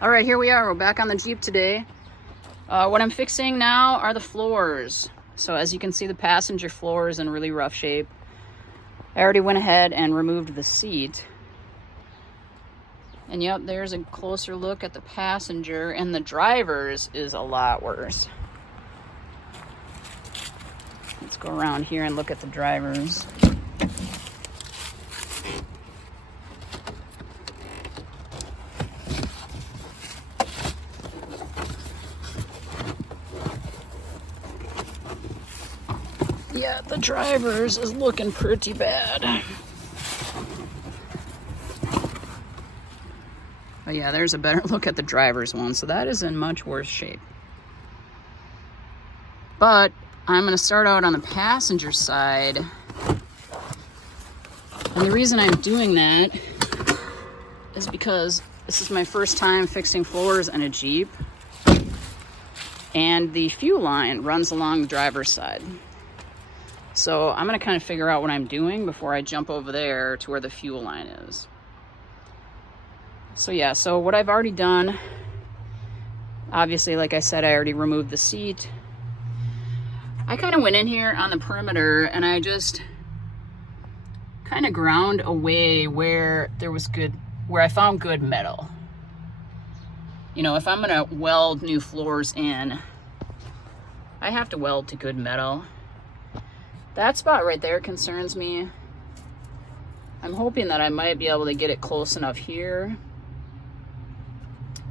All right, here we are. We're back on the Jeep today. What I'm fixing now are the floors. So as you can see, the passenger floor is in really rough shape. I already went ahead and removed the seat. And yep, there's a closer look at the passenger, and the driver's is a lot worse. Let's go around here and look at the driver's. Yeah, the driver's is looking pretty bad. But yeah, there's a better look at the driver's one. So that is in much worse shape. But I'm going to start out on the passenger side. And the reason I'm doing that is because this is my first time fixing floors in a Jeep. And the fuel line runs along the driver's side. So I'm going to kind of figure out what I'm doing before I jump over there to where the fuel line is. So yeah, so what I've already done, obviously, like I said, I already removed the seat. I kind of went in here on the perimeter and I just kind of ground away where there was where I found good metal. You know, if I'm going to weld new floors in, I have to weld to good metal. That spot right there concerns me. I'm hoping that I might be able to get it close enough here.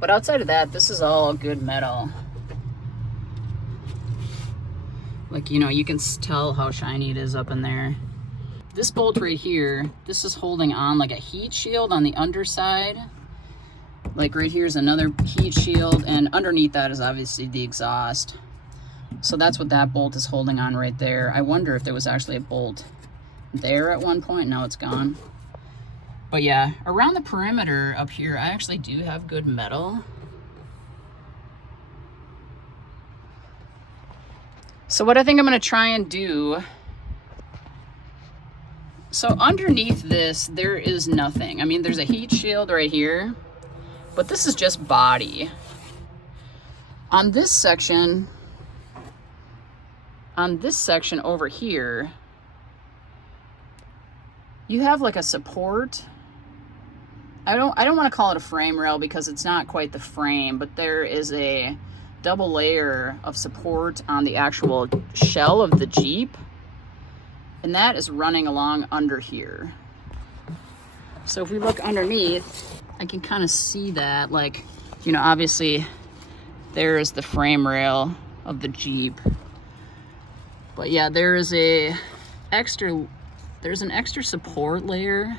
But outside of that, this is all good metal. Like, you know, you can tell how shiny it is up in there. This bolt right here, this is holding on like a heat shield on the underside. Like right here is another heat shield, and underneath that is obviously the exhaust. So that's what that bolt is holding on right there. I wonder if there was actually a bolt there at one point. Now it's gone. But yeah, around the perimeter up here, I actually do have good metal. So what I think I'm going to try and do, so underneath this, there is nothing. I mean, there's a heat shield right here, but this is just body. On this section over here, you have like a support. I don't want to call it a frame rail because it's not quite the frame, but there is a double layer of support on the actual shell of the Jeep, and that is running along under here. So if we look underneath, I can kind of see that, like, you know, obviously there is the frame rail of the Jeep. But yeah, there's an extra support layer,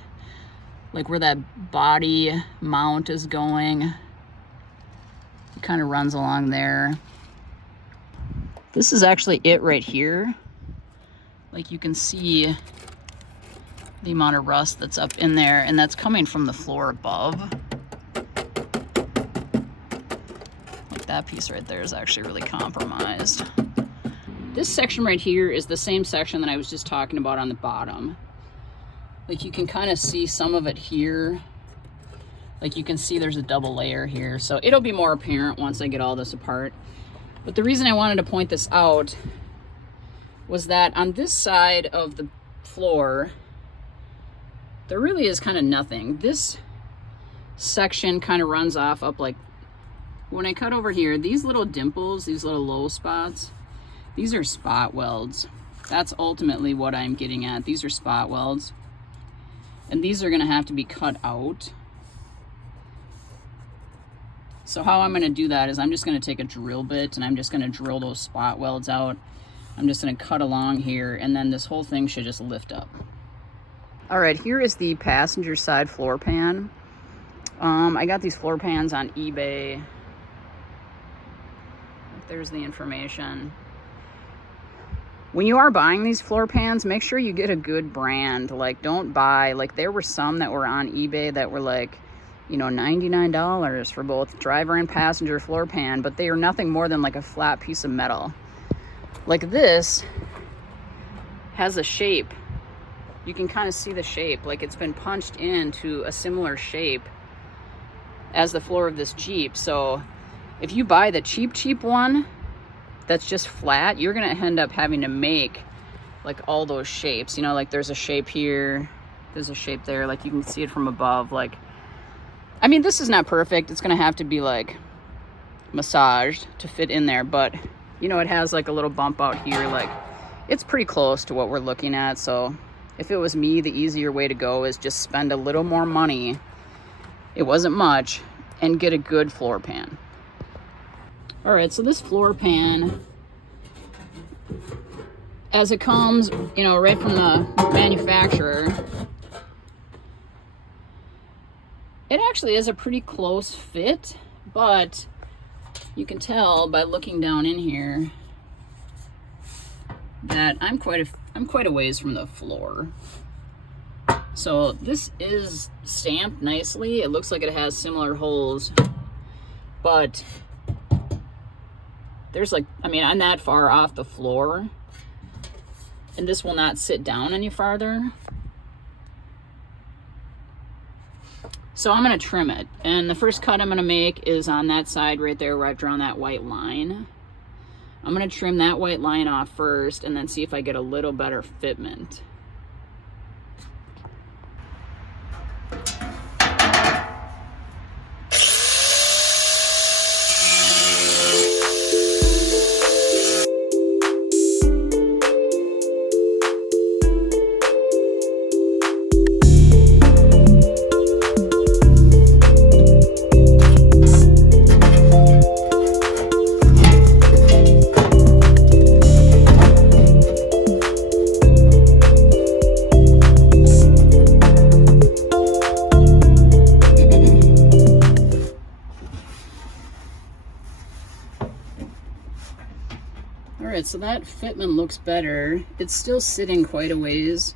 like where that body mount is going. It kind of runs along there. This is actually it right here. Like, you can see the amount of rust that's up in there, and that's coming from the floor above. Like, that piece right there is actually really compromised. This section right here is the same section that I was just talking about on the bottom. Like, you can kind of see some of it here. Like, you can see there's a double layer here. So it'll be more apparent once I get all this apart. But the reason I wanted to point this out was that on this side of the floor, there really is kind of nothing. This section kind of runs off up, like, when I cut over here, these little dimples, these little low spots, these are spot welds. That's ultimately what I'm getting at. These are spot welds. And these are gonna have to be cut out. So how I'm gonna do that is I'm just gonna take a drill bit and I'm just gonna drill those spot welds out. I'm just gonna cut along here, and then this whole thing should just lift up. All right, here is the passenger side floor pan. I got these floor pans on eBay. There's the information. When you are buying these floor pans, make sure you get a good brand. Like, don't buy, like, there were some that were on eBay that were like, you know, $99 for both driver and passenger floor pan, but they are nothing more than like a flat piece of metal. Like, this has a shape. You can kind of see the shape, like it's been punched into a similar shape as the floor of this Jeep. So if you buy the cheap one that's just flat, you're gonna end up having to make like all those shapes, you know, like there's a shape here, there's a shape there, like you can see it from above. Like, I mean, this is not perfect, it's gonna have to be like massaged to fit in there, but you know, it has like a little bump out here, like it's pretty close to what we're looking at. So if it was me, the easier way to go is just spend a little more money, it wasn't much, and get a good floor pan. All right, so this floor pan, as it comes, you know, right from the manufacturer, it actually is a pretty close fit, but you can tell by looking down in here that I'm quite a ways from the floor. So this is stamped nicely. It looks like it has similar holes, but there's like, I mean, I'm that far off the floor, and this will not sit down any farther. So I'm gonna trim it. And the first cut I'm gonna make is on that side right there where I've drawn that white line. I'm gonna trim that white line off first and then see if I get a little better fitment. Alright, so that fitment looks better. It's still sitting quite a ways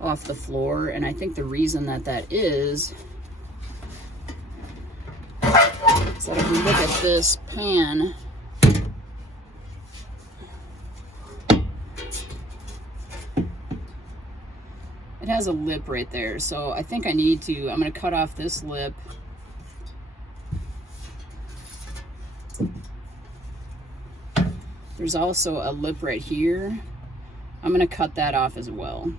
off the floor, and I think the reason that is that if we look at this pan, it has a lip right there. So I think I'm going to cut off this lip. There's also a lip right here. I'm gonna cut that off as well.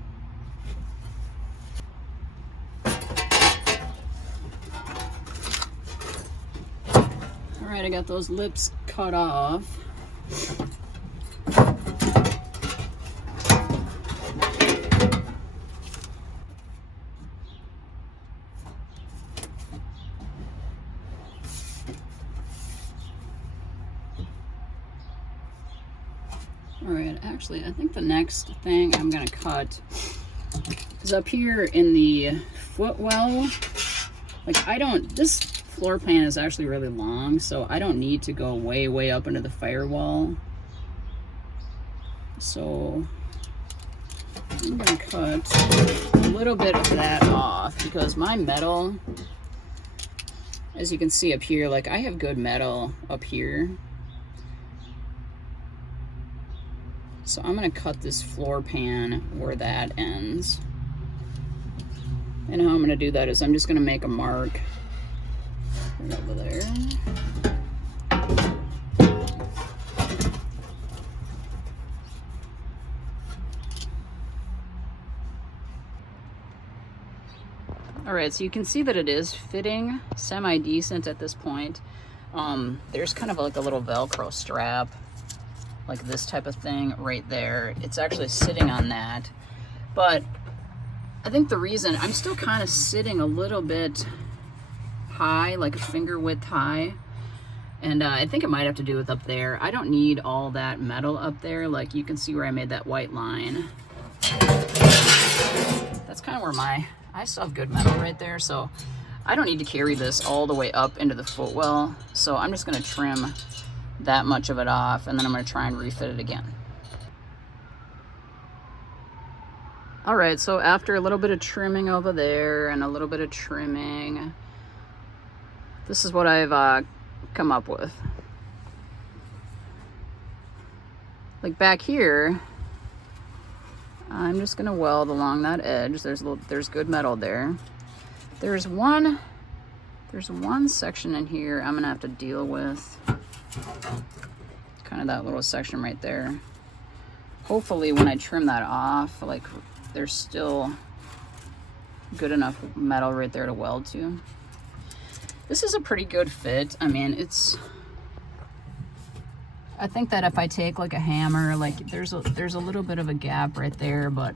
All right, I got those lips cut off. All right, actually, I think the next thing I'm gonna cut is up here in the footwell. Like, this floor pan is actually really long, so I don't need to go way up into the firewall. So I'm gonna cut a little bit of that off because my metal, as you can see up here, like I have good metal up here. So I'm gonna cut this floor pan where that ends. And how I'm gonna do that is I'm just gonna make a mark right over there. All right, so you can see that it is fitting semi-decent at this point. There's kind of like a little Velcro strap, like this type of thing right there. It's actually sitting on that. But I think the reason, I'm still kind of sitting a little bit high, like a finger width high. And I think it might have to do with up there. I don't need all that metal up there. Like you can see where I made that white line. That's kind of where I still have good metal right there. So I don't need to carry this all the way up into the footwell. So I'm just gonna trim that much of it off, and then I'm going to try and refit it again. All right, so after a little bit of trimming over there and a little bit of trimming, this is what I've come up with. Like back here, I'm just going to weld along that edge. There's good metal there. There's one There's one section in here I'm gonna have to deal with. Kind of that little section right there. Hopefully when I trim that off, like there's still good enough metal right there to weld to. This is a pretty good fit. I mean, I think that if I take like a hammer, like there's a little bit of a gap right there, but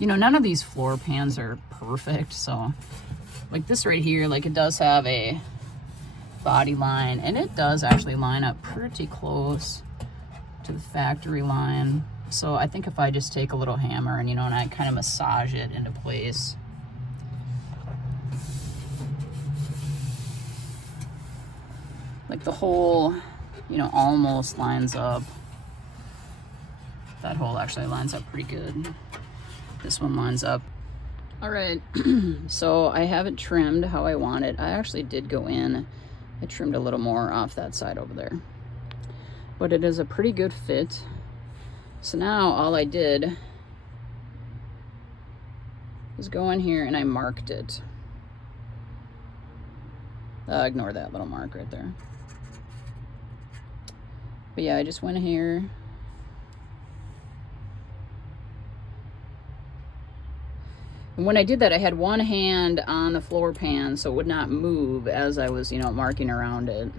you know, none of these floor pans are perfect. So like this right here, like it does have a body line, and it does actually line up pretty close to the factory line. So I think if I just take a little hammer and, you know, and I kind of massage it into place, like the hole, you know, almost lines up. That hole actually lines up pretty good. This one lines up. All right, so I have it trimmed how I want it. I actually did go in, I trimmed a little more off that side over there. But it is a pretty good fit. So now all I did is go in here and I marked it. Ignore that little mark right there. But yeah, I just went here. And when I did that, I had one hand on the floor pan so it would not move as I was, you know, marking around it.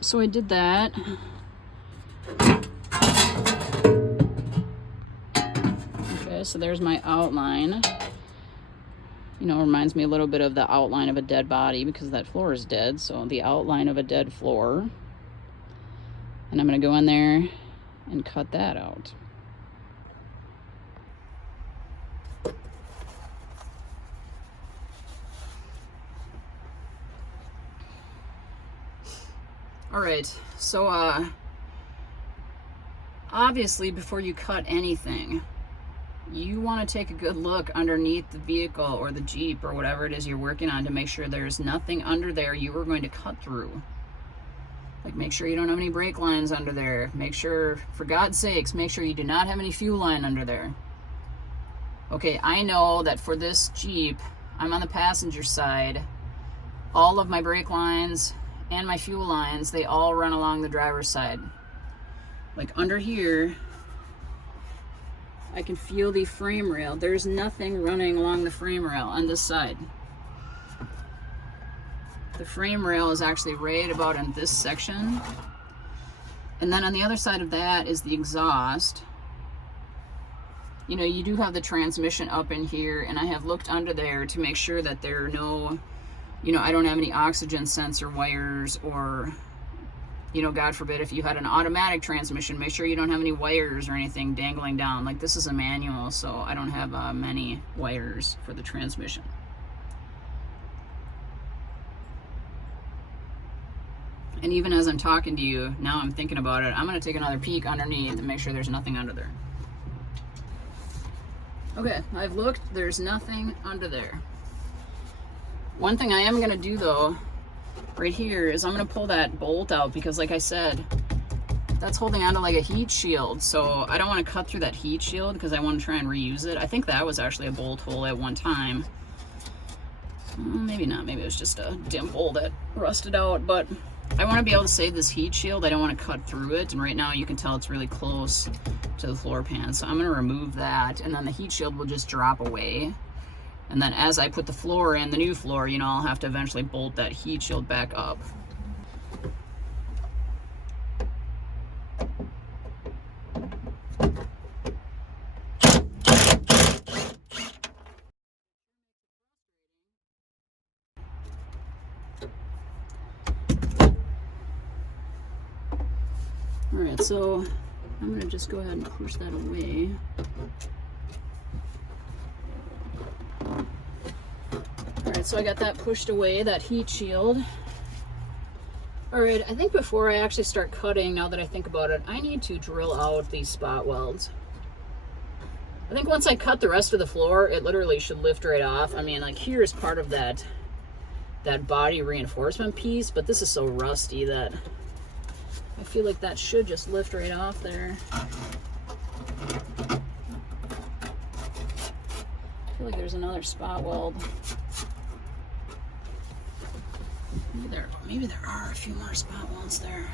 So I did that. Okay, so there's my outline. You know, reminds me a little bit of the outline of a dead body because that floor is dead. So the outline of a dead floor. And I'm going to go in there and cut that out. All right, so obviously before you cut anything, you want to take a good look underneath the vehicle or the Jeep or whatever it is you're working on to make sure there's nothing under there you were going to cut through. Like, make sure you don't have any brake lines under there. Make sure, for God's sakes, make sure you do not have any fuel line under there. Okay, I know that for this Jeep, I'm on the passenger side. All of my brake lines and my fuel lines, they all run along the driver's side. Like under here, I can feel the frame rail. There's nothing running along the frame rail on this side. The frame rail is actually right about in this section. And then on the other side of that is the exhaust. You know, you do have the transmission up in here, and I have looked under there to make sure that there are no, you know, I don't have any oxygen sensor wires, or, you know, God forbid, if you had an automatic transmission, make sure you don't have any wires or anything dangling down. Like, this is a manual, so I don't have many wires for the transmission. And even as I'm talking to you, now I'm thinking about it, I'm going to take another peek underneath and make sure there's nothing under there. Okay, I've looked, there's nothing under there. One thing I am going to do though, right here, is I'm going to pull that bolt out because, like I said, that's holding onto like a heat shield. So I don't want to cut through that heat shield because I want to try and reuse it. I think that was actually a bolt hole at one time. Maybe not, maybe it was just a dimple that rusted out, but I want to be able to save this heat shield. I don't want to cut through it, and right now you can tell it's really close to the floor pan. So I'm going to remove that, and then the heat shield will just drop away. And then as I put the floor in, the new floor, you know, I'll have to eventually bolt that heat shield back up. Alright, so I'm going to just go ahead and push that away. Alright, so I got that pushed away, that heat shield. Alright, I think before I actually start cutting, now that I think about it, I need to drill out these spot welds. I think once I cut the rest of the floor, it literally should lift right off. I mean, like, here's part of that body reinforcement piece, but this is so rusty that I feel like that should just lift right off there. feel like there's another spot weld. Maybe there are a few more spot welds there.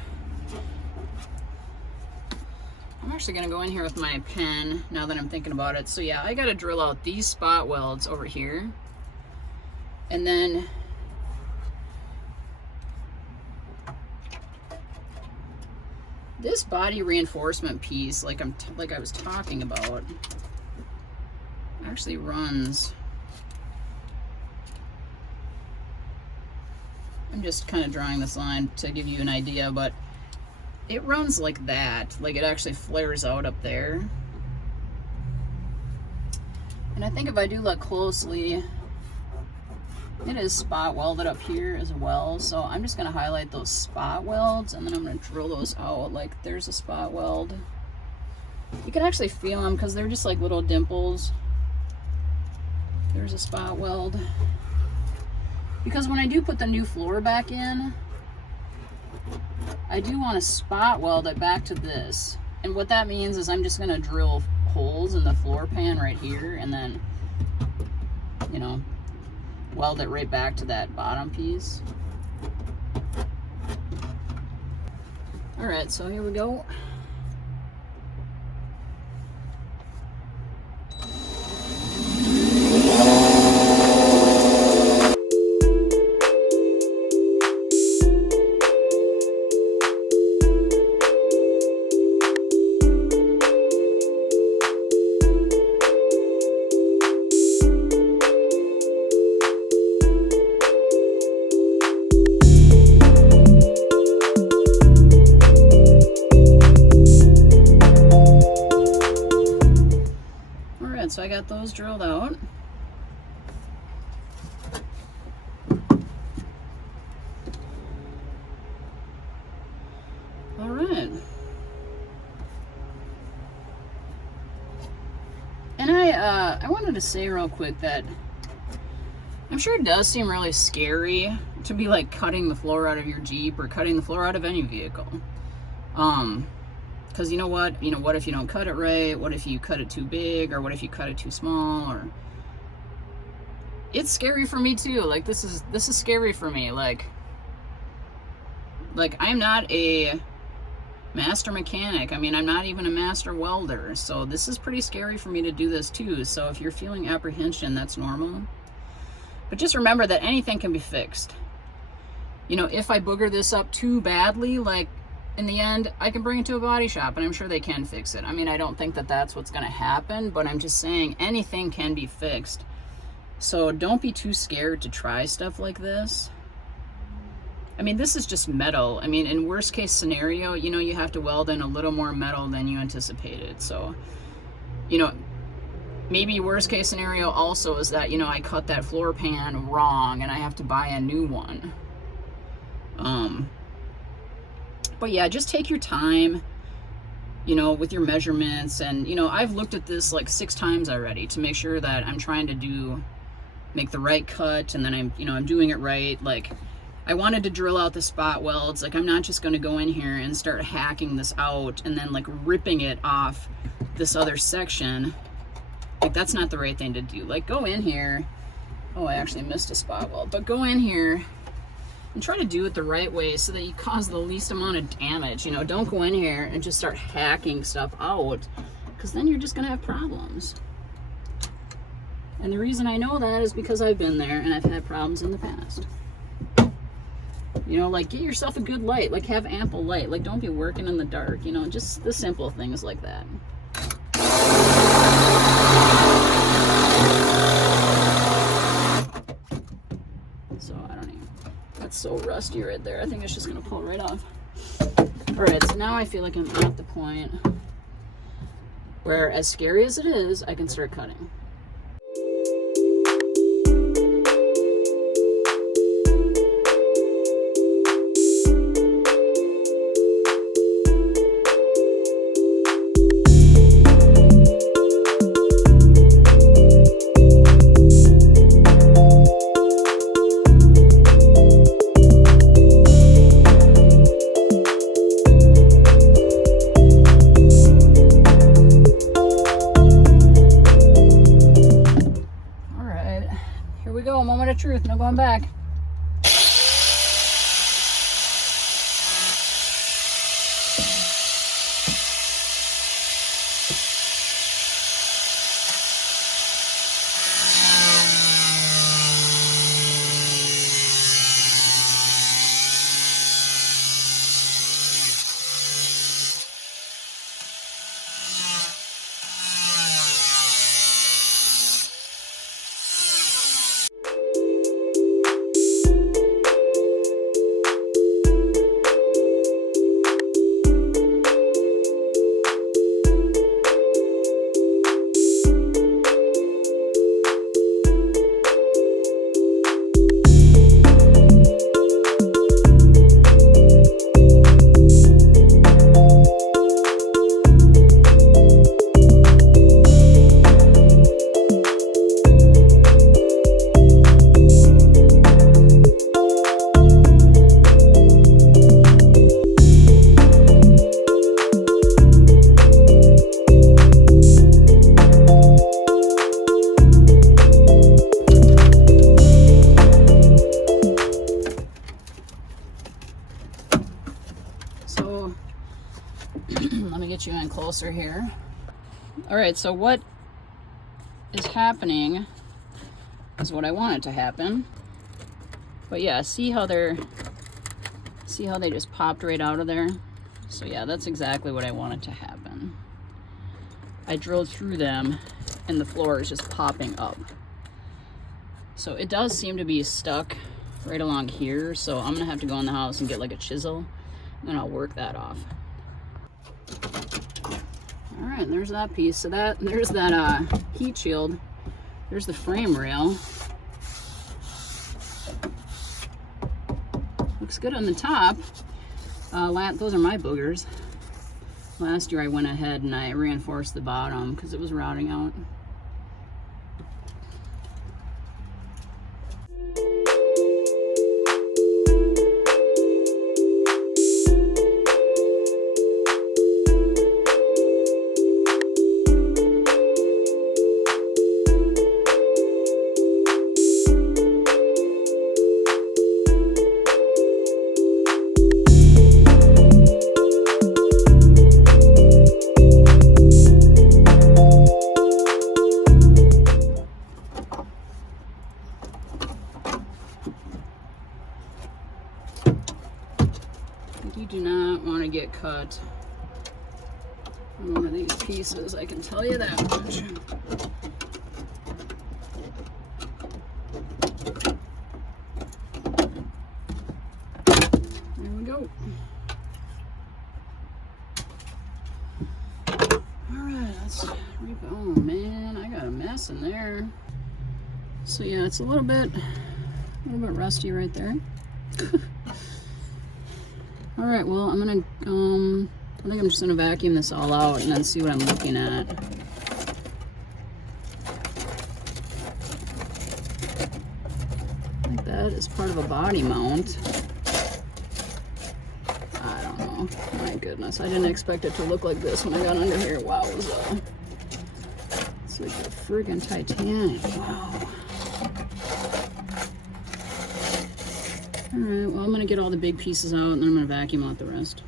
I'm actually gonna go in here with my pen now that I'm thinking about it. So yeah, I gotta drill out these spot welds over here. And then this body reinforcement piece, like I was talking about, actually runs. I'm just kind of drawing this line to give you an idea, but it runs like that. Like it actually flares out up there. And I think if I do look closely, it is spot welded up here as well. So I'm just gonna highlight those spot welds and then I'm gonna drill those out. Like there's a spot weld. You can actually feel them because they're just like little dimples. There's a spot weld. Because when I do put the new floor back in, I do want to spot weld it back to this. And what that means is I'm just gonna drill holes in the floor pan right here and then, you know, weld it right back to that bottom piece. All right, so here we go. So I got those drilled out. All right. And I wanted to say real quick that I'm sure it does seem really scary to be like cutting the floor out of your Jeep or cutting the floor out of any vehicle. Because you know what if you don't cut it right? What if you cut it too big? Or what if you cut it too small? Or it's scary for me too. Like this is scary for me. Like I'm not a master mechanic. I mean, I'm not even a master welder. So this is pretty scary for me to do this too. So if you're feeling apprehension, that's normal. But just remember that anything can be fixed. You know, if I booger this up too badly, like in the end, I can bring it to a body shop and I'm sure they can fix it. I mean, I don't think that that's what's going to happen, but I'm just saying anything can be fixed. So don't be too scared to try stuff like this. I mean, this is just metal. I mean, in worst case scenario, you know, you have to weld in a little more metal than you anticipated. So, you know, maybe worst case scenario also is that, you know, I cut that floor pan wrong and I have to buy a new one. But yeah, just take your time, you know, with your measurements. And, you know, I've looked at this like 6 times already to make sure that I'm trying to make the right cut. And then I'm doing it right. Like I wanted to drill out the spot welds. Like I'm not just going to go in here and start hacking this out and then like ripping it off this other section. Like that's not the right thing to do. Like go in here. Oh, I actually missed a spot weld, but go in here and try to do it the right way so that you cause the least amount of damage. You know, don't go in here and just start hacking stuff out, because then you're just gonna have problems. And the reason I know that is because I've been there and I've had problems in the past. You know, like get yourself a good light, like have ample light, like don't be working in the dark, you know, just the simple things like that. So I don't even, that's so rusty right there. I think it's just gonna pull right off. All right, so now I feel like I'm at the point where, as scary as it is, I can start cutting. Here we go, moment of truth, no going back. Let me get you in closer here. All right, so what is happening is what I want it to happen. But yeah, see how they just popped right out of there? So yeah, that's exactly what I wanted to happen. I drilled through them and the floor is just popping up. So it does seem to be stuck right along here. So I'm gonna have to go in the house and get like a chisel and then I'll work that off. All right, and there's that piece. So there's that heat shield. There's the frame rail. Looks good on the top. Those are my boogers. Last year I went ahead and I reinforced the bottom because it was rotting out. You do not want to get cut on one of these pieces, I can tell you that much. There we go. Alright, let's oh man, I got a mess in there. So yeah, it's a little bit rusty right there. All right, well, I'm gonna, I think I'm just gonna vacuum this all out and then see what I'm looking at. I think that is part of a body mount. I don't know, my goodness. I didn't expect it to look like this when I got under here. Wow, it's like a friggin' Titanic, wow. Alright, well I'm going to get all the big pieces out and then I'm going to vacuum out the rest.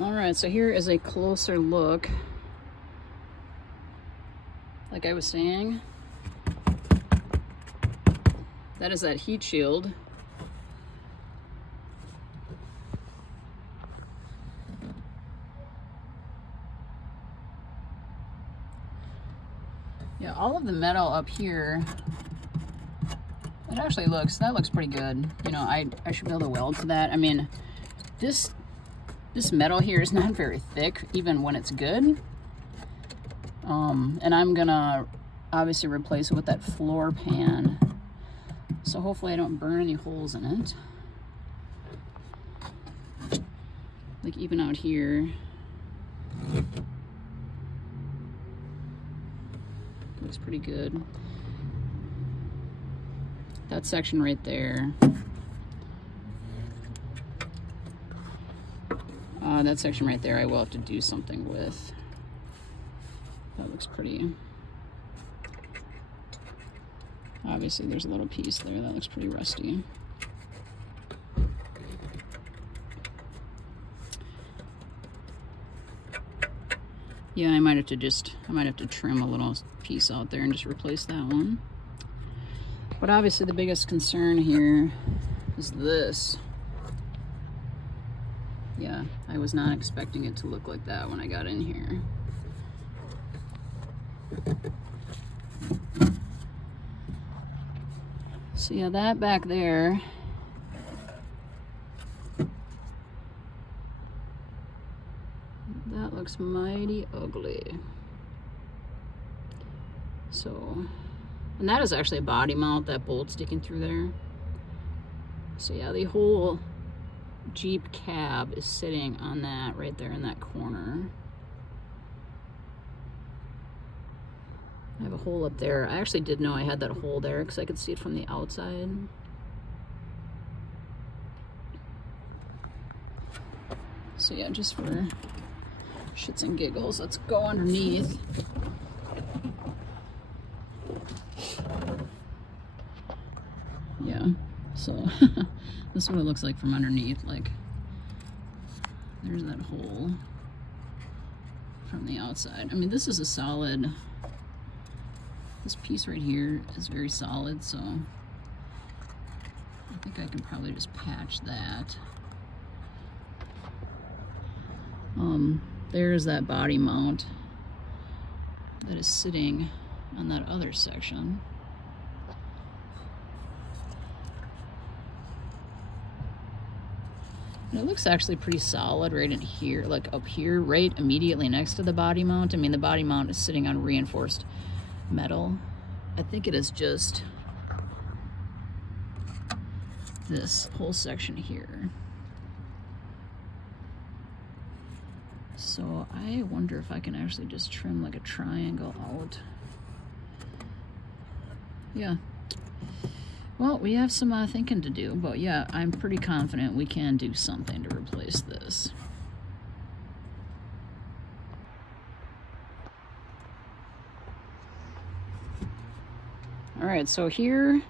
Alright, so here is a closer look. Like I was saying, that is that heat shield. Yeah, all of the metal up here, that looks pretty good. You know, I should be able to weld to that. I mean, this metal here is not very thick, even when it's good. And I'm gonna obviously replace it with that floor pan. So hopefully I don't burn any holes in it. Like even out here. Looks pretty good. That section right there. That section right there I will have to do something with. That looks pretty. Obviously there's a little piece there that looks pretty rusty. Yeah, I might have to trim a little piece out there and just replace that one. But obviously the biggest concern here is this. Yeah, I was not expecting it to look like that when I got in here. So yeah, that back there, that looks mighty ugly. So, and that is actually a body mount, that bolt sticking through there. So yeah, the whole Jeep cab is sitting on that right there in that corner. I have a hole up there. I actually did know I had that hole there because I could see it from the outside. So yeah, just for shits and giggles, let's go underneath. Yeah, so this is what it looks like from underneath. Like, there's that hole from the outside. I mean, this is a solid, this piece right here is very solid, so I think I can probably just patch that. There's that body mount that is sitting on that other section. And it looks actually pretty solid right in here, like up here, right immediately next to the body mount. I mean, the body mount is sitting on reinforced metal. I think it is just this whole section here. So I wonder if I can actually just trim like a triangle out. Yeah. Well, we have some thinking to do, but yeah, I'm pretty confident we can do something to replace this. All right, so here's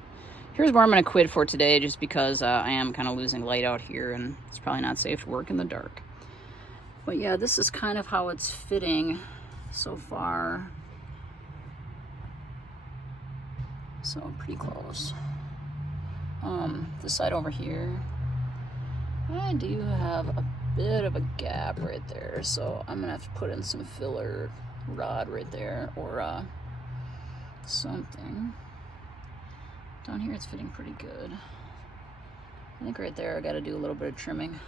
where I'm going to quit for today, just because I am kind of losing light out here, and it's probably not safe to work in the dark. But yeah, this is kind of how it's fitting so far. So pretty close. This side over here, I do have a bit of a gap right there, so I'm gonna have to put in some filler rod right there, or something. Down here it's fitting pretty good. I think right there I gotta do a little bit of trimming.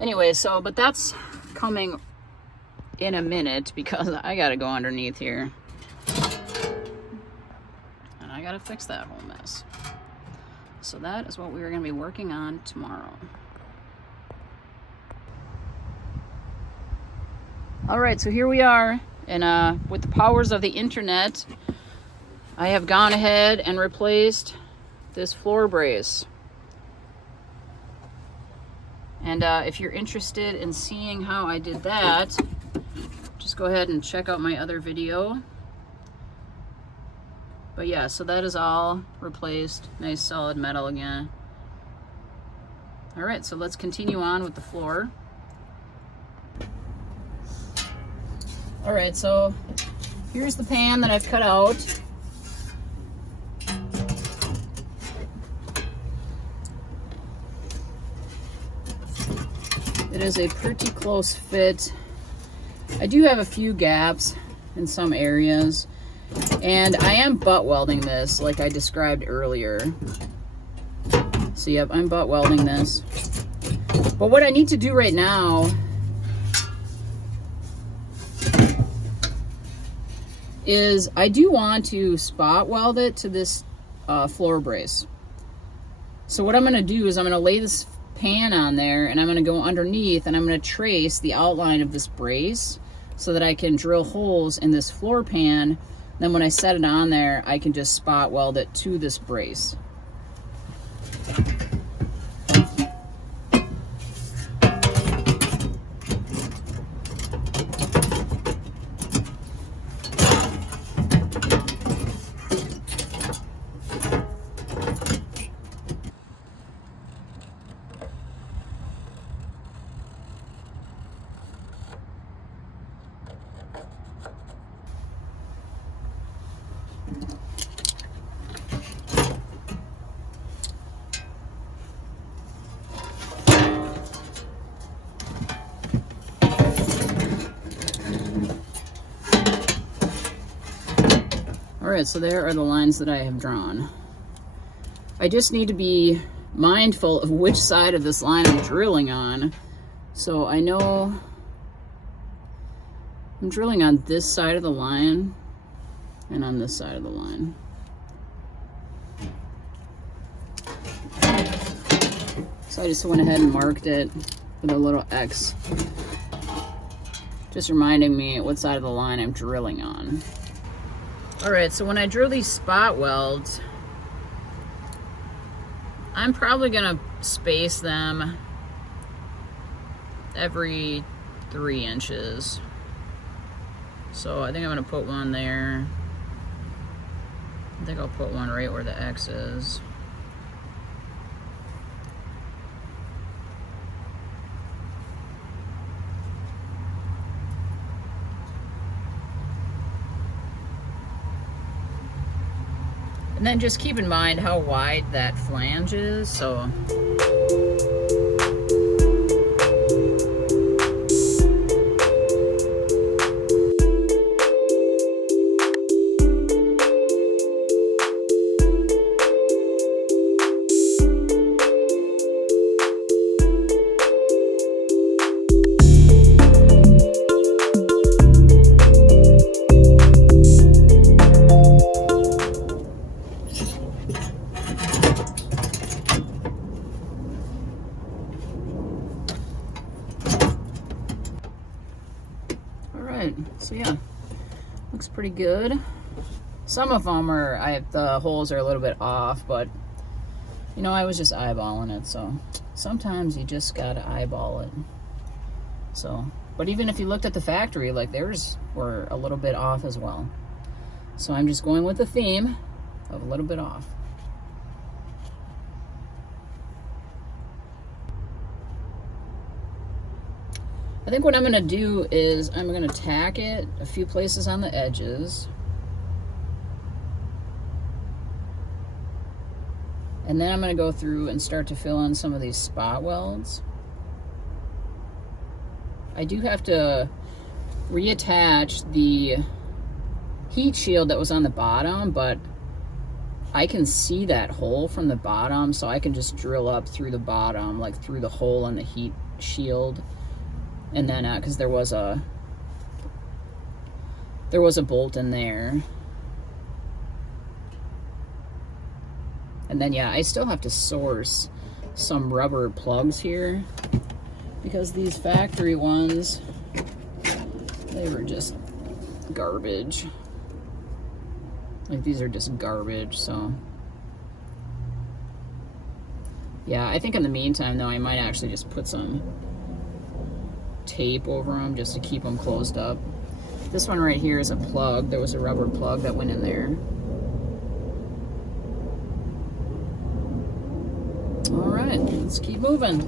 Anyway, so, but that's coming in a minute because I gotta go underneath here. And I gotta fix that whole mess. So that is what we are gonna be working on tomorrow. All right, so here we are, and with the powers of the internet, I have gone ahead and replaced this floor brace. And if you're interested in seeing how I did that, just go ahead and check out my other video. But yeah, so that is all replaced. Nice solid metal again. All right, so let's continue on with the floor. All right, so here's the pan that I've cut out. It is a pretty close fit. I do have a few gaps in some areas, and I am butt welding this like I described earlier. So yep, I'm butt welding this. But what I need to do right now is I do want to spot weld it to this floor brace. So what I'm gonna do is I'm gonna lay this pan on there, and I'm going to go underneath, and I'm going to trace the outline of this brace so that I can drill holes in this floor pan Then when I set it on there, I can just spot weld it to this brace. Alright, so there are the lines that I have drawn. I just need to be mindful of which side of this line I'm drilling on. So I know I'm drilling on this side of the line and on this side of the line. So I just went ahead and marked it with a little X, just reminding me what side of the line I'm drilling on. Alright, so when I drill these spot welds, I'm probably going to space them every 3 inches. So I think I'm going to put one there. I think I'll put one right where the X is. And then just keep in mind how wide that flange is, so. So yeah, looks pretty good. Some of them are, the holes are a little bit off, but you know, I was just eyeballing it, so sometimes you just gotta eyeball it. So, but even if you looked at the factory, like theirs were a little bit off as well. So I'm just going with the theme of a little bit off. I think what I'm going to do is I'm going to tack it a few places on the edges. And then I'm going to go through and start to fill in some of these spot welds. I do have to reattach the heat shield that was on the bottom, but I can see that hole from the bottom, so I can just drill up through the bottom, like through the hole on the heat shield. And then, because there was a bolt in there. And then, yeah, I still have to source some rubber plugs here, because these factory ones, they were just garbage. Like, these are just garbage, so. Yeah, I think in the meantime, though, I might actually just put some tape over them just to keep them closed up. This one right here is a plug. There was a rubber plug that went in there. All right, let's keep moving.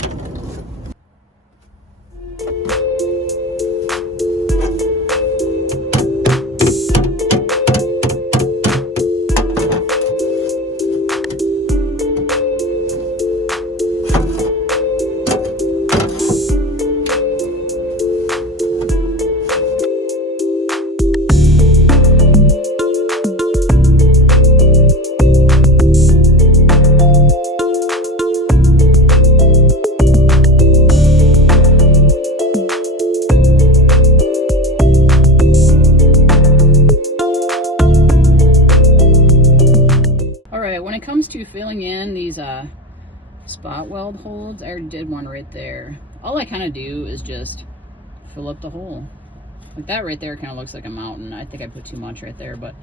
Filling in these spot weld holes, I already did one right there. All I kind of do is just fill up the hole. Like that right there kind of looks like a mountain. I think I put too much right there, but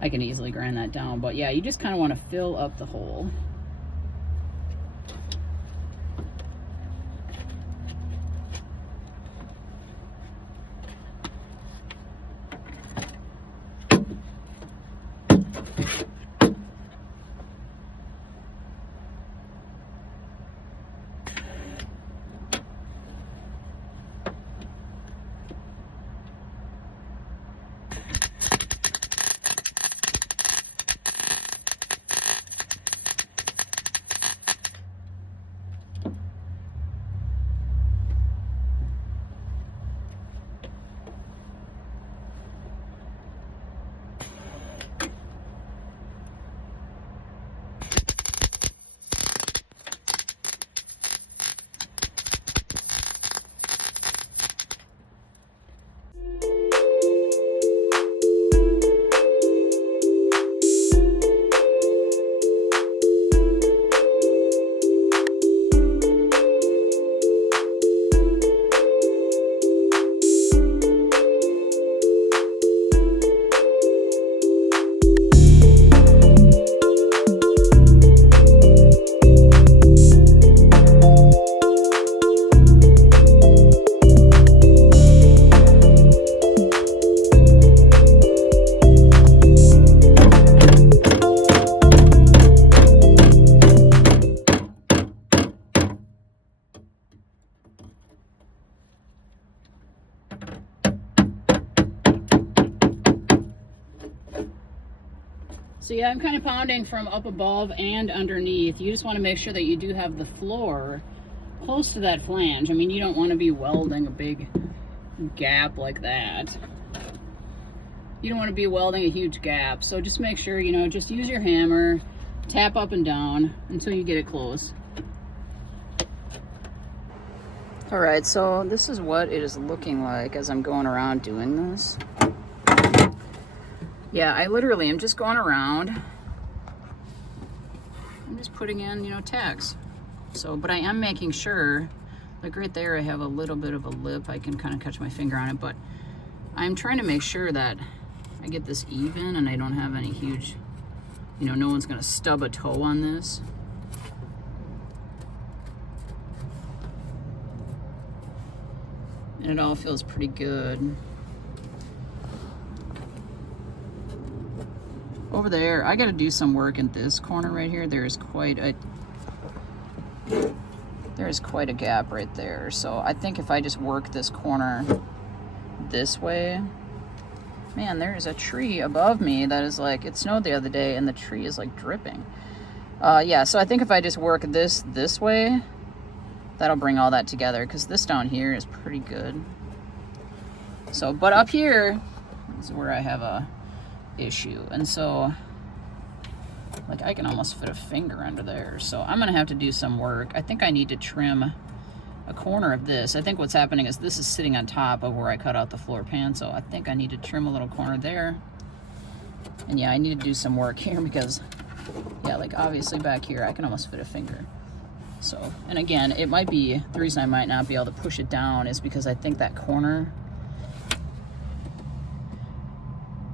I can easily grind that down. But yeah, you just kind of want to fill up the hole. So yeah, I'm kind of pounding from up above and underneath. You just want to make sure that you do have the floor close to that flange. I mean, you don't want to be welding a big gap like that. You don't want to be welding a huge gap. So just make sure, you know, just use your hammer, tap up and down until you get it close. All right, so this is what it is looking like as I'm going around doing this. Yeah, I literally am just going around. I'm just putting in, you know, tacks. So, but I am making sure, like right there, I have a little bit of a lip. I can kind of catch my finger on it, but I'm trying to make sure that I get this even and I don't have any huge, you know, no one's gonna stub a toe on this. And it all feels pretty good. Over there, I gotta do some work in this corner right here. There's quite a gap right there. So I think if I just work this corner this way, man, there is a tree above me that is like, it snowed the other day and the tree is like dripping. Yeah, so I think if I just work this way, that'll bring all that together, because this down here is pretty good. So, but up here is where I have a issue, and so like I can almost fit a finger under there. So I'm gonna have to do some work. I think I need to trim a corner of this. I think what's happening is this is sitting on top of where I cut out the floor pan, so I think I need to trim a little corner there. And yeah, I need to do some work here because, yeah, like obviously back here I can almost fit a finger. So, and again, it might be, the reason I might not be able to push it down is because I think that corner,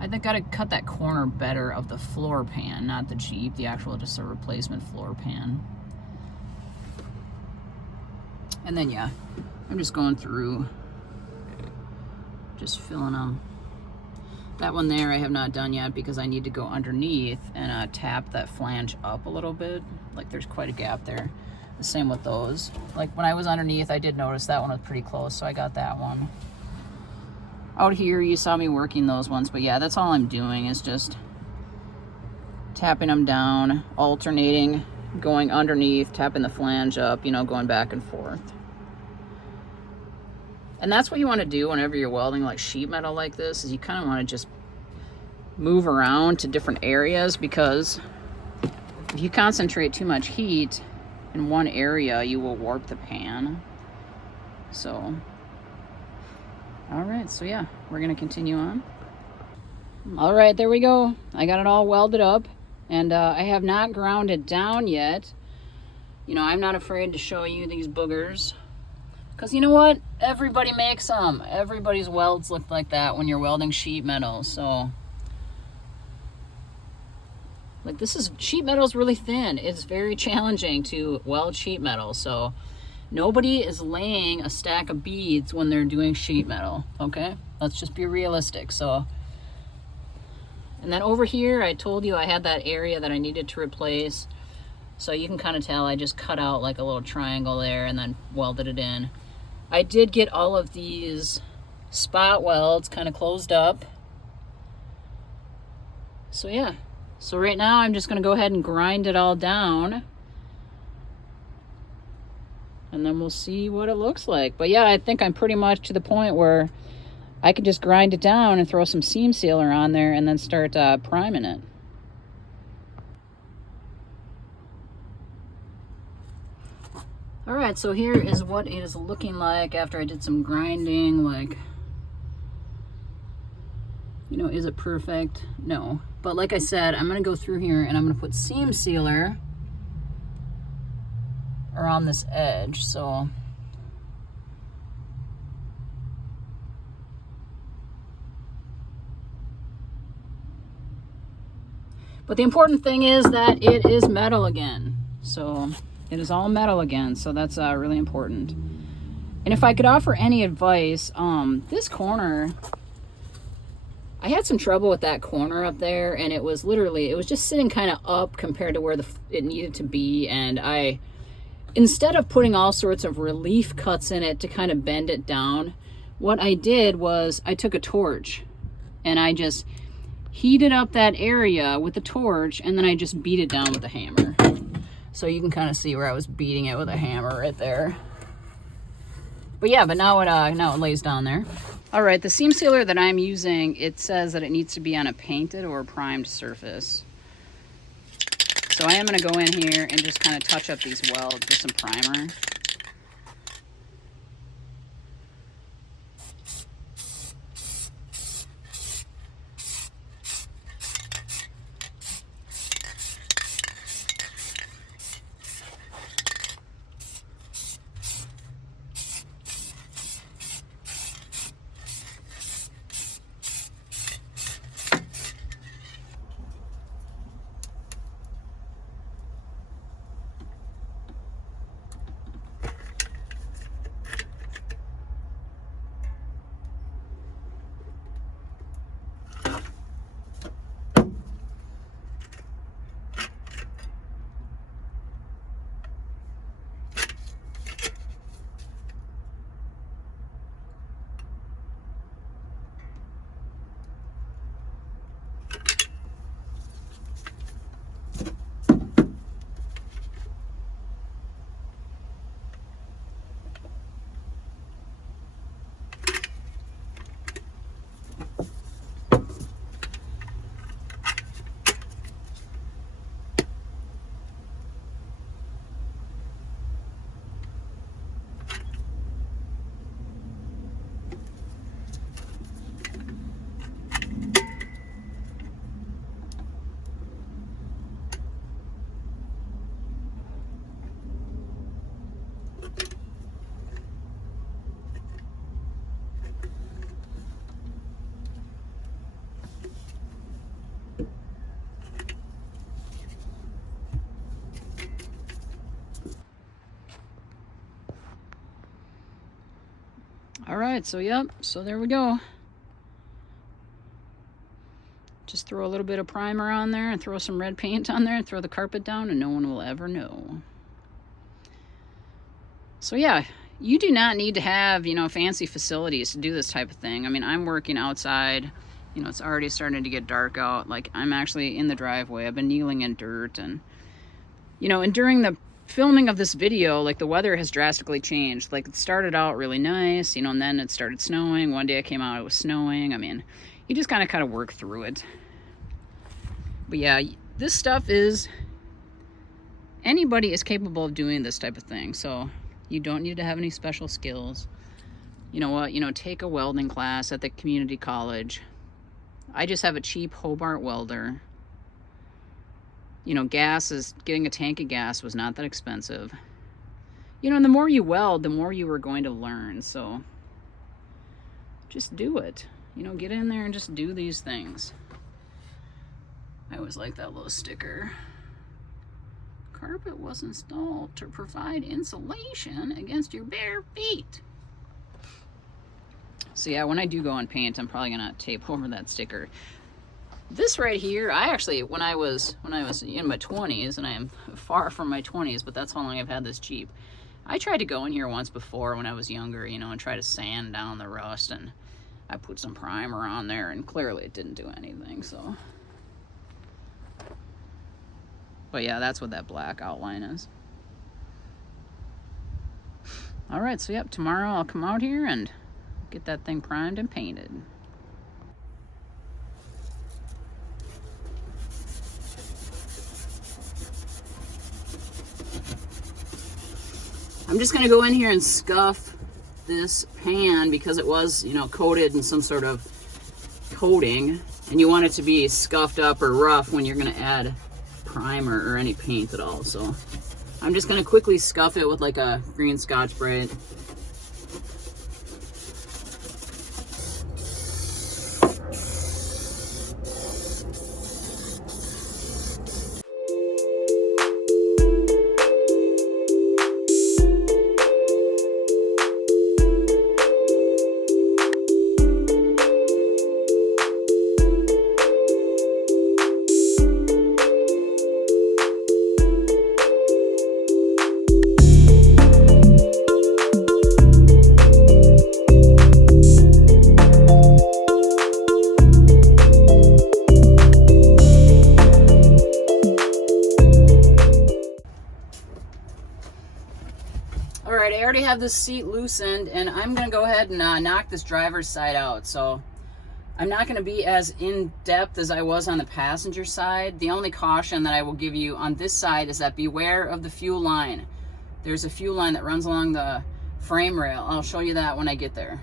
I think I gotta cut that corner better of the floor pan, not the Jeep, the actual just a replacement floor pan. And then yeah, I'm just going through, just filling them. That one there I have not done yet because I need to go underneath and tap that flange up a little bit. Like there's quite a gap there. The same with those. Like when I was underneath, I did notice that one was pretty close, so I got that one. Out here, you saw me working those ones, but yeah, that's all I'm doing is just tapping them down, alternating, going underneath, tapping the flange up, you know, going back and forth. And that's what you want to do whenever you're welding like sheet metal like this, is you kind of want to just move around to different areas, because if you concentrate too much heat in one area, you will warp the pan. So, all right, so yeah, we're gonna continue on. All right, there we go. I got it all welded up, and I have not ground it down yet. You know, I'm not afraid to show you these boogers, because you know what? Everybody makes them. Everybody's welds look like that when you're welding sheet metal, so Like, sheet metal is really thin. It's very challenging to weld sheet metal. So nobody is laying a stack of beads when they're doing sheet metal, okay? Let's just be realistic. So, and then over here, I told you I had that area that I needed to replace. So you can kind of tell I just cut out like a little triangle there and then welded it in. I did get all of these spot welds kind of closed up. So yeah. So right now I'm just going to go ahead and grind it all down. And then we'll see what it looks like. But yeah, I think I'm pretty much to the point where I can just grind it down and throw some seam sealer on there and then start priming it. All right, so here is what it is looking like after I did some grinding. Like, you know, is it perfect? No. But like I said, I'm going to go through here and I'm going to put seam sealer around this edge. So but the important thing is that it is metal again. So it is all metal again. So that's really important. And if I could offer any advice, this corner, I had some trouble with that corner up there, and it was just sitting kind of up compared to where it needed to be. And instead of putting all sorts of relief cuts in it to kind of bend it down, what I did was I took a torch and I just heated up that area with the torch, and then I just beat it down with a hammer. So you can kind of see where I was beating it with a hammer right there. But yeah, now it lays down there. All right, the seam sealer that I'm using, it says that it needs to be on a painted or primed surface. So I am going to go in here and just kind of touch up these welds with some primer. All right, so yep, so there we go. Just throw a little bit of primer on there and throw some red paint on there and throw the carpet down and no one will ever know. So yeah, you do not need to have, you know, fancy facilities to do this type of thing. I mean, I'm working outside, you know, it's already starting to get dark out. Like, I'm actually in the driveway. I've been kneeling in dirt, and, you know, and during the filming of this video, like, the weather has drastically changed. Like, it started out really nice, you know, and then it started snowing. One day I came out, it was snowing. I mean, you just kind of work through it. But yeah, this stuff is, anybody is capable of doing this type of thing. So you don't need to have any special skills. You know what, you know, take a welding class at the community college. I just have a cheap Hobart welder. You know, getting a tank of gas was not that expensive. You know, and the more you weld, the more you are going to learn. So just do it. You know, get in there and just do these things. always like that little sticker. Carpet was installed to provide insulation against your bare feet. So yeah, when I do go and paint, I'm probably gonna tape over that sticker. This right here, I actually, when I was in my 20s, and I am far from my 20s, but that's how long I've had this Jeep. I tried to go in here once before when I was younger, you know, and try to sand down the rust, and I put some primer on there, and clearly it didn't do anything, so. But yeah, that's what that black outline is. All right, so yep, tomorrow I'll come out here and get that thing primed and painted. I'm just gonna go in here and scuff this pan because it was, you know, coated in some sort of coating, and you want it to be scuffed up or rough when you're gonna add primer or any paint at all. So I'm just gonna quickly scuff it with like a green Scotch-Brite. Alright, I already have this seat loosened, and I'm going to go ahead and knock this driver's side out. So I'm not going to be as in-depth as I was on the passenger side. The only caution that I will give you on this side is that beware of the fuel line. There's a fuel line that runs along the frame rail. I'll show you that when I get there.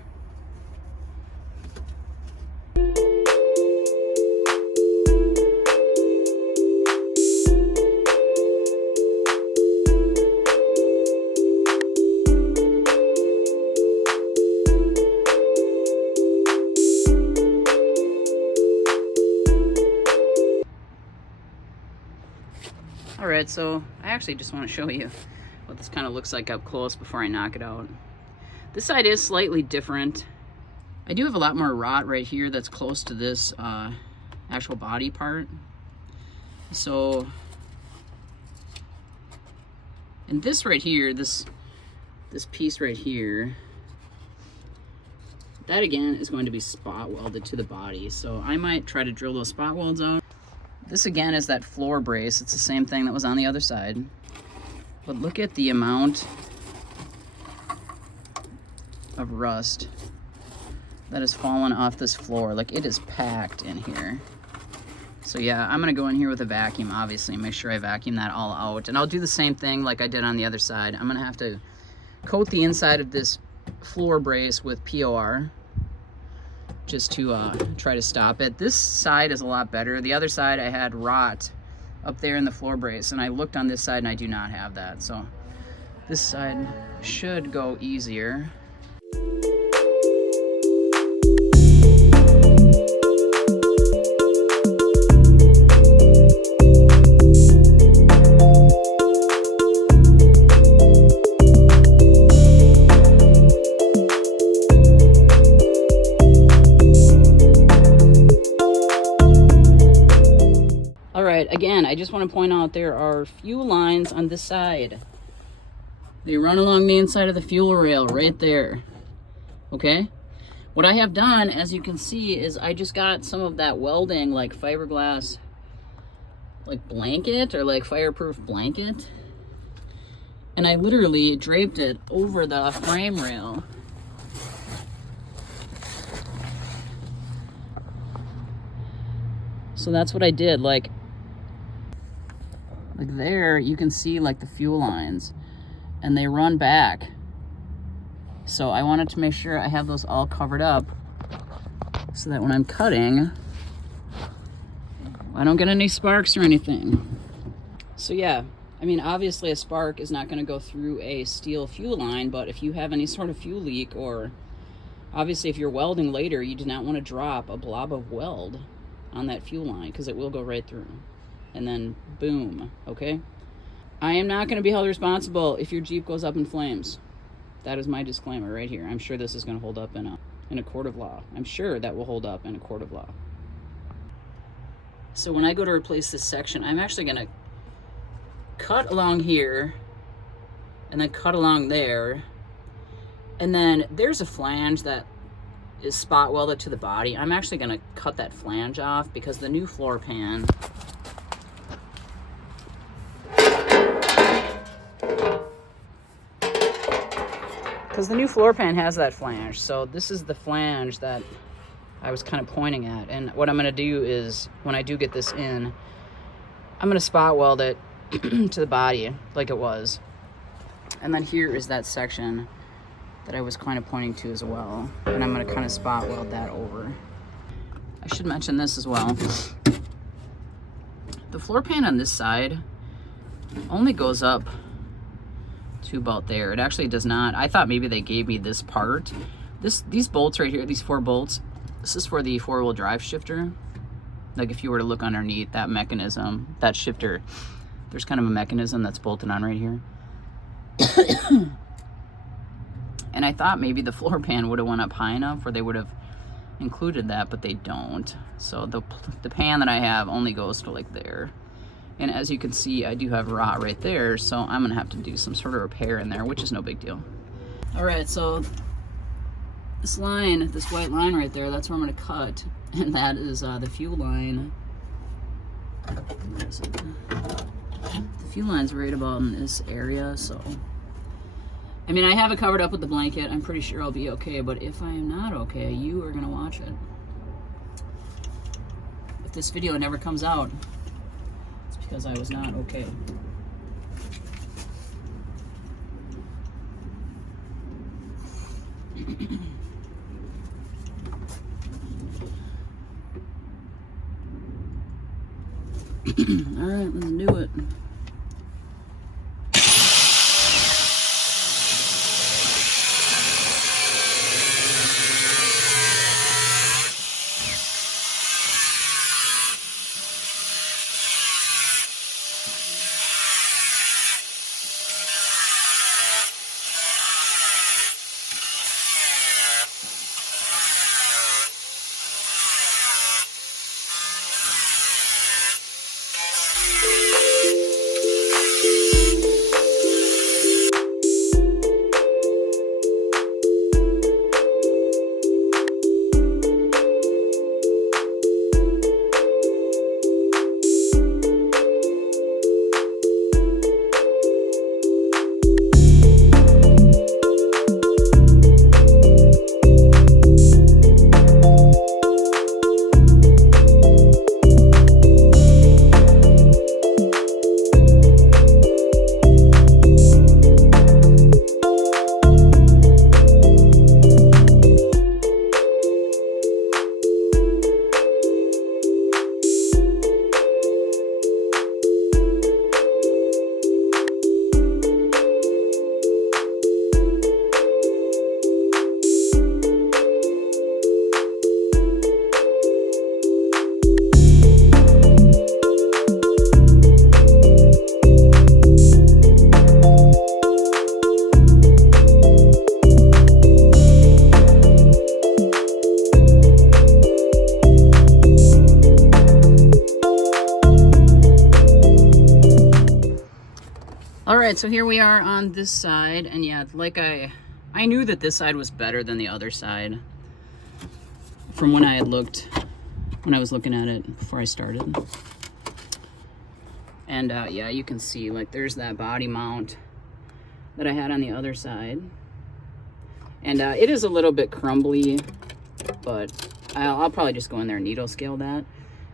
Alright, so I actually just want to show you what this kind of looks like up close before I knock it out. This side is slightly different. I do have a lot more rot right here that's close to this actual body part. So, and this right here, this piece right here, that again is going to be spot welded to the body. So I might try to drill those spot welds out. This again is that floor brace. It's the same thing that was on the other side. But look at the amount of rust that has fallen off this floor. Like, it is packed in here. So yeah, I'm gonna go in here with a vacuum, obviously, and make sure I vacuum that all out. And I'll do the same thing like I did on the other side. I'm gonna have to coat the inside of this floor brace with POR just to try to stop it. This side is a lot better. The other side I had rot up there in the floor brace, and I looked on this side and I do not have that. So this side should go easier. Again, I just want to point out there are fuel lines on this side. They run along the inside of the fuel rail right there. Okay? What I have done, as you can see, is I just got some of that Welding like fiberglass like blanket or like fireproof blanket, and I literally draped it over the frame rail. So that's what I did. Like there, you can see like the fuel lines, and they run back. So I wanted to make sure I have those all covered up so that when I'm cutting, I don't get any sparks or anything. So yeah, I mean, obviously a spark is not going to go through a steel fuel line, but if you have any sort of fuel leak, or obviously if you're welding later, you do not want to drop a blob of weld on that fuel line, because it will go right through. And then boom, okay? I am not going to be held responsible if your Jeep goes up in flames. That is my disclaimer right here. I'm sure this is going to hold up in a court of law. I'm sure that will hold up in a court of law. So when I go to replace this section, I'm actually going to cut along here and then cut along there. And then there's a flange that is spot welded to the body. I'm actually going to cut that flange off because the new floor pan has that flange. So this is the flange that I was kind of pointing at. And what I'm going to do is, when I do get this in, I'm going to spot weld it to the body like it was. And then here is that section that I was kind of pointing to as well. And I'm going to kind of spot weld that over. I should mention this as well. The floor pan on this side only goes up to about there. It actually does not. I thought maybe they gave me this part. These bolts right here, these 4 bolts, this is for the 4-wheel drive shifter. Like if you were to look underneath that mechanism, that shifter, there's kind of a mechanism that's bolted on right here. And I thought maybe the floor pan would have went up high enough where they would have included that, but they don't. So the pan that I have only goes to like there. And as you can see, I do have rot right there, so I'm gonna have to do some sort of repair in there, which is no big deal. All right, so this line, this white line right there, that's where I'm gonna cut. And that is the fuel line. The fuel line's right about in this area, so. I mean, I have it covered up with the blanket. I'm pretty sure I'll be okay, but if I am not okay, you are gonna watch it. If this video never comes out, it's because I was not okay. All right, let's do it. All right, so here we are on this side, and yeah, like I knew that this side was better than the other side from when I was looking at it before I started. And yeah, you can see like there's that body mount that I had on the other side. And it is a little bit crumbly, but I'll probably just go in there and needle scale that,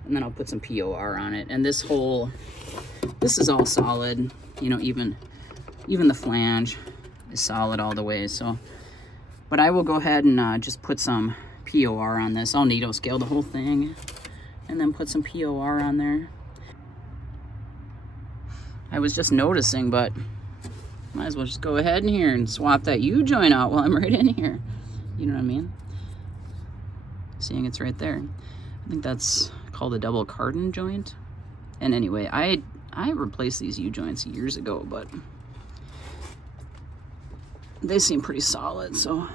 and then I'll put some POR on it. And this is all solid, you know, even the flange is solid all the way. So, but I will go ahead and just put some POR on this. I'll needle scale the whole thing and then put some POR on there. I was just noticing, but might as well just go ahead in here and swap that U-joint out while I'm right in here. You know what I mean? Seeing it's right there. I think that's called a double cardan joint. And anyway, I replaced these U-joints years ago, but they seem pretty solid, so.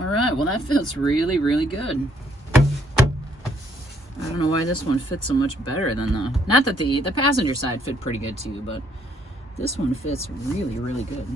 All right, well that fits really, really good. I don't know why this one fits so much better than not that the passenger side fit pretty good too, but this one fits really, really good.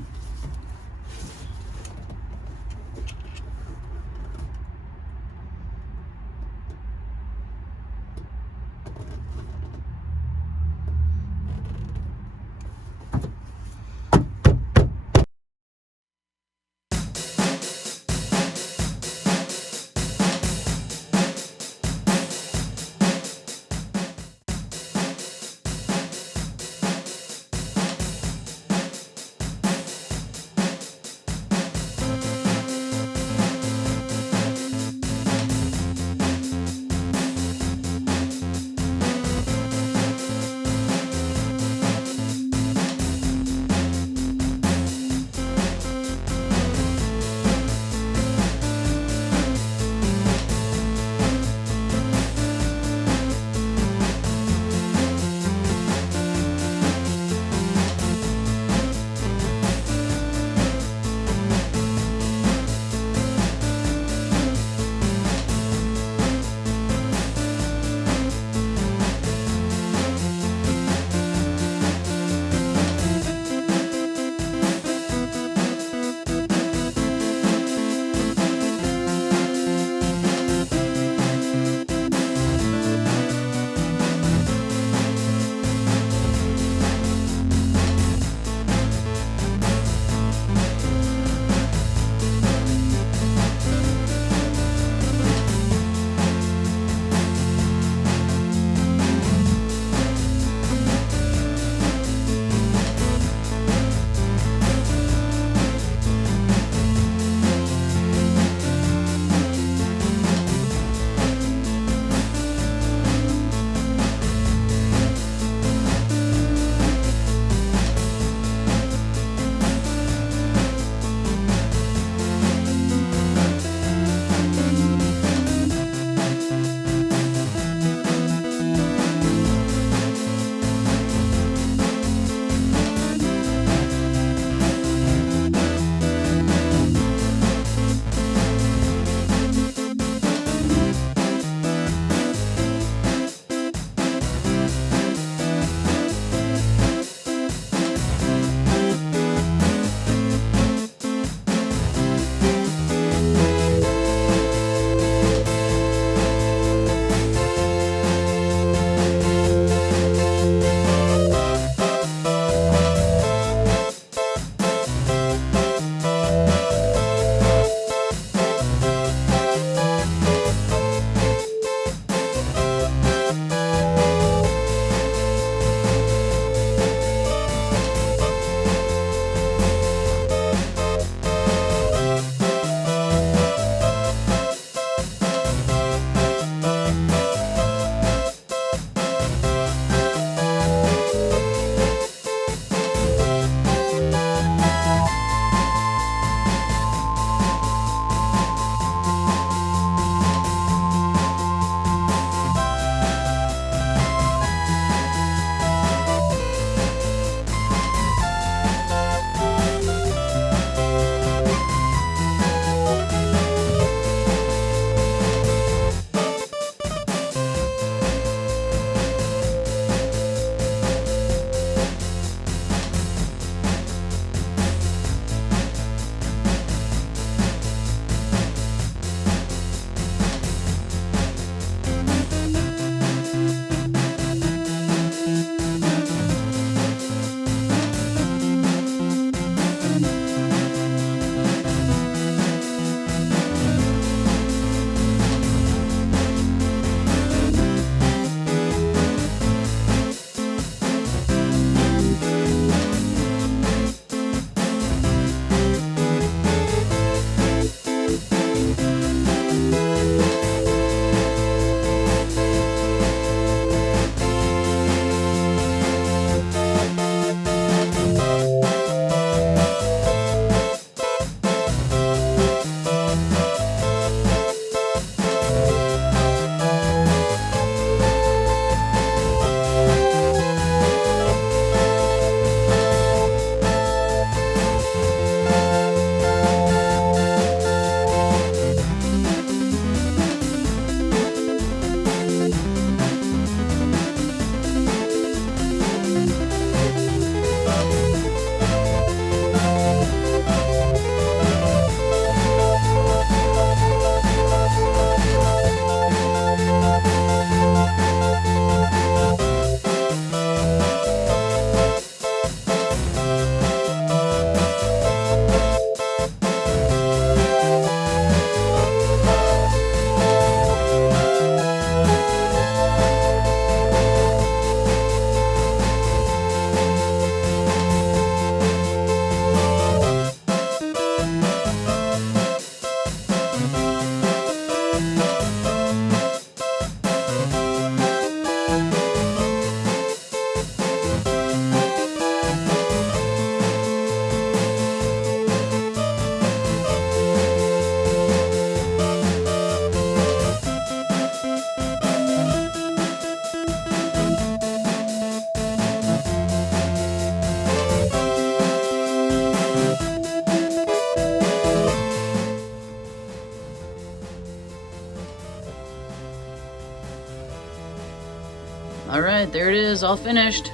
right, there it is, all finished.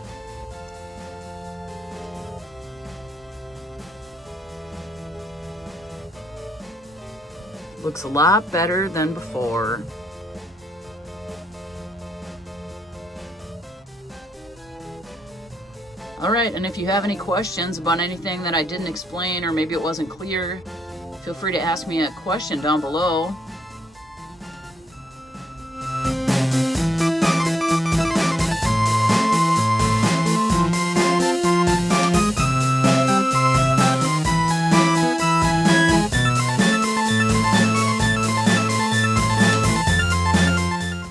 Looks a lot better than before. All right, and if you have any questions about anything that I didn't explain or maybe it wasn't clear, feel free to ask me a question down below.